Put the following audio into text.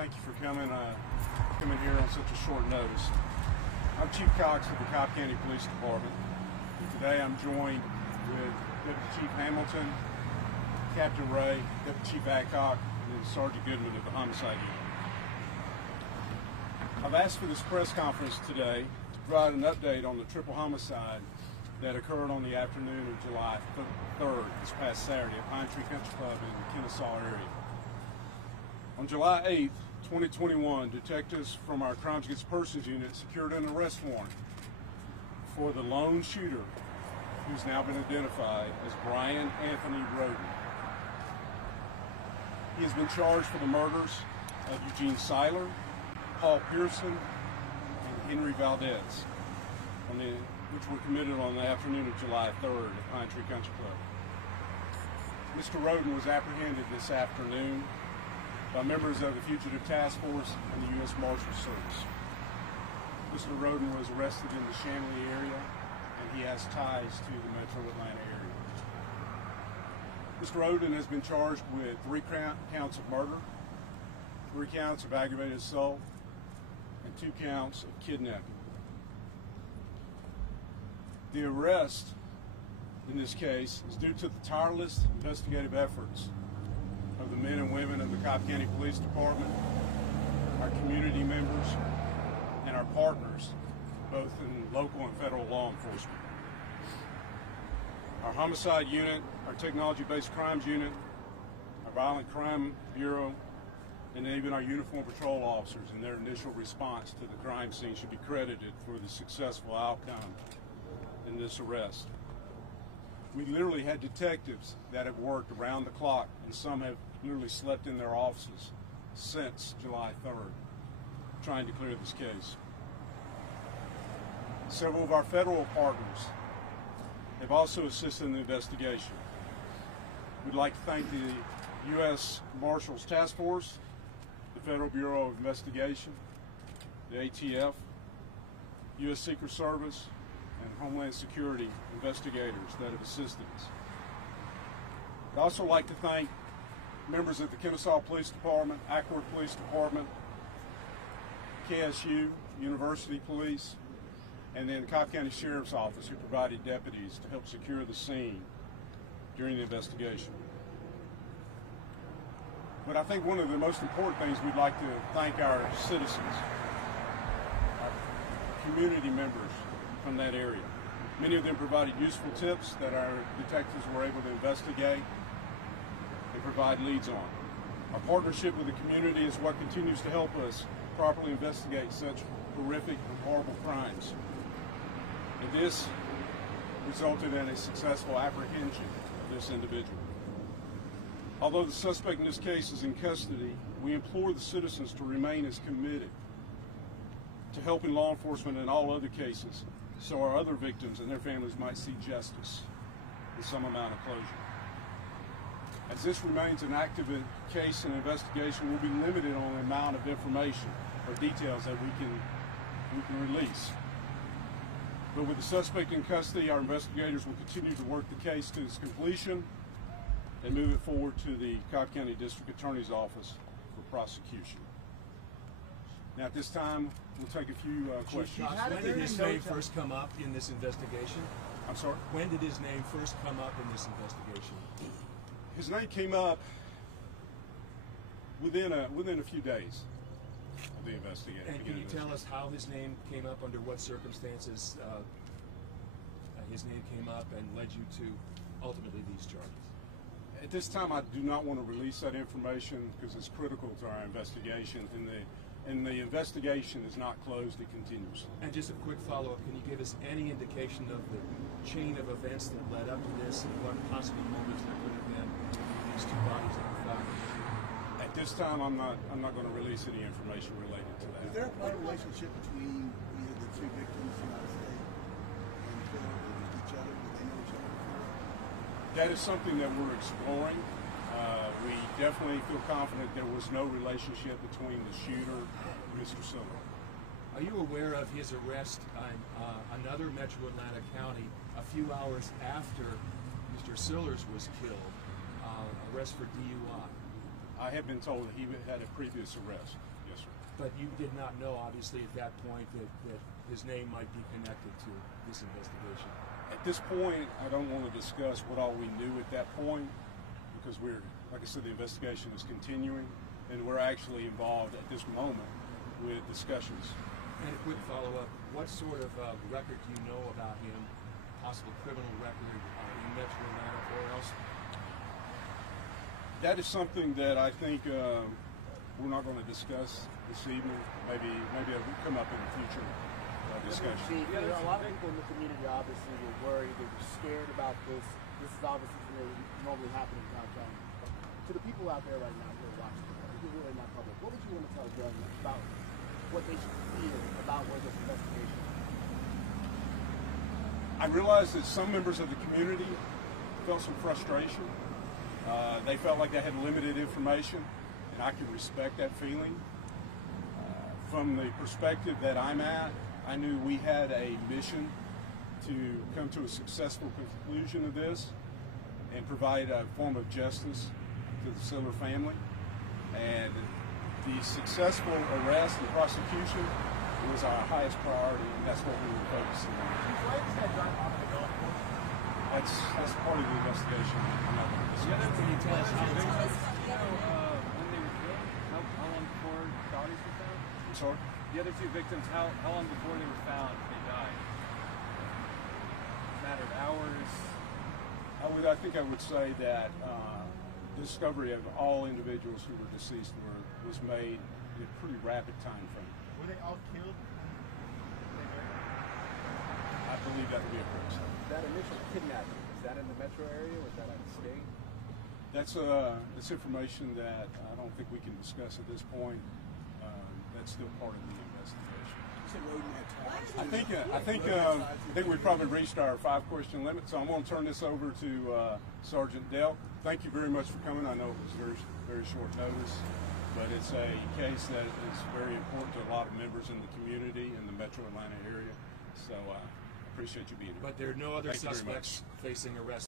Thank you for coming here on such a short notice. I'm Chief Cox of the Cobb County Police Department. And today I'm joined with Deputy Chief Hamilton, Captain Ray, Deputy Chief Adcock, and Sergeant Goodman of the Homicide Unit. I've asked for this press conference today to provide an update on the triple homicide that occurred on the afternoon of July 3rd, this past Saturday, at Pinetree Country Club in the Kennesaw area. On July 8th, 2021, detectives from our Crimes Against Persons Unit secured an arrest warrant for the lone shooter, who's now been identified as Brian Anthony Roden. He has been charged for the murders of Eugene Seiler, Paul Pearson, and Henry Valdez, which were committed on the afternoon of July 3rd at Pinetree Country Club. Mr. Roden was apprehended this afternoon by members of the Fugitive Task Force and the U.S. Marshals Service. Mr. Roden was arrested in the Shanley area, and he has ties to the metro Atlanta area. Mr. Roden has been charged with 3 counts of murder, 3 counts of aggravated assault, and 2 counts of kidnapping. The arrest in this case is due to the tireless investigative efforts of the men and women of the Cobb County Police Department, our community members, and our partners, both in local and federal law enforcement. Our homicide unit, our technology-based crimes unit, our violent crime bureau, and even our uniformed patrol officers in their initial response to the crime scene should be credited for the successful outcome in this arrest. We literally had detectives that have worked around the clock, and some have literally slept in their offices since July 3rd, trying to clear this case. Several of our federal partners have also assisted in the investigation. We'd like to thank the U.S. Marshals Task Force, the Federal Bureau of Investigation, the ATF, U.S. Secret Service, and Homeland Security investigators that have assisted us. I'd also like to thank members of the Kennesaw Police Department, Acworth Police Department, KSU, University Police, and then the Cobb County Sheriff's Office, who provided deputies to help secure the scene during the investigation. But I think one of the most important things, we'd like to thank our citizens, our community members from that area. Many of them provided useful tips that our detectives were able to investigate and provide leads on. Our partnership with the community is what continues to help us properly investigate such horrific and horrible crimes. And this resulted in a successful apprehension of this individual. Although the suspect in this case is in custody, we implore the citizens to remain as committed to helping law enforcement in all other cases, so our other victims and their families might see justice with some amount of closure. As this remains an active case and investigation, we'll be limited on the amount of information or details that we can release. But with the suspect in custody, our investigators will continue to work the case to its completion and move it forward to the Cobb County District Attorney's Office for prosecution. Now at this time, we'll take a few questions. When did his name first come up in this investigation? I'm sorry? When did his name first come up in this investigation? His name came up within a few days of the investigation. And can you tell us how his name came up, under what circumstances his name came up and led you to ultimately these charges? At this time, I do not want to release that information because it's critical to our investigation, and the investigation is not closed, it continues. And just a quick follow-up, can you give us any indication of the chain of events that led up to this, and what possible moments there could have been these 2 bodies that were found? At this time, I'm not going to release any information related to that. Is there a prior relationship between either the 2 victims, and each other? Did they know each other before? That is something that we're exploring. We definitely feel confident there was no relationship between the shooter and Mr. Silver. Are you aware of his arrest in another Metro Atlanta county a few hours after Mr. Sillers was killed, arrest for DUI? I have been told that he had a previous arrest. Yes, sir. But you did not know, obviously, at that point that his name might be connected to this investigation. At this point, I don't want to discuss what all we knew at that point because we're, like I said, the investigation is continuing, and we're actually involved at this moment with discussions. And a quick follow-up, what sort of record do you know about him, possible criminal record in Metro Atlanta or else? That is something that I think we're not going to discuss this evening. Maybe it will come up in the future discussion. See, a lot of people in the community obviously were worried, they were scared about this. This is obviously something that would normally happen in Cobb County. To the people out there right now who are watching, who are in that public, what would you want to tell them about what they should feel about where this investigation is? I realize that some members of the community felt some frustration. They felt like they had limited information, and I can respect that feeling. From the perspective that I'm at, I knew we had a mission to come to a successful conclusion of this and provide a form of justice to the Siller family. And the successful arrest and prosecution was our highest priority, and that's what we were focusing on. That's part of the investigation. Can you tell us how when they were killed? How long before bodies were found? I'm sorry? The other two victims, how long before they were found they died? Matter of hours? I think I would say that discovery of all individuals who were deceased was made in a pretty rapid time frame. Were they all killed? I believe that to be a correct statement. That initial kidnapping, is that in the metro area or is that out of state? That's information that I don't think we can discuss at this point. That's still part of the investigation. I think we probably reached our 5-question limit, so I'm going to turn this over to Sergeant Dell. Thank you very much for coming. I know it was very, very short notice, but it's a case that is very important to a lot of members in the community in the Metro Atlanta area. So I appreciate you being here. But there are no other Thank you very much. suspects facing arrest.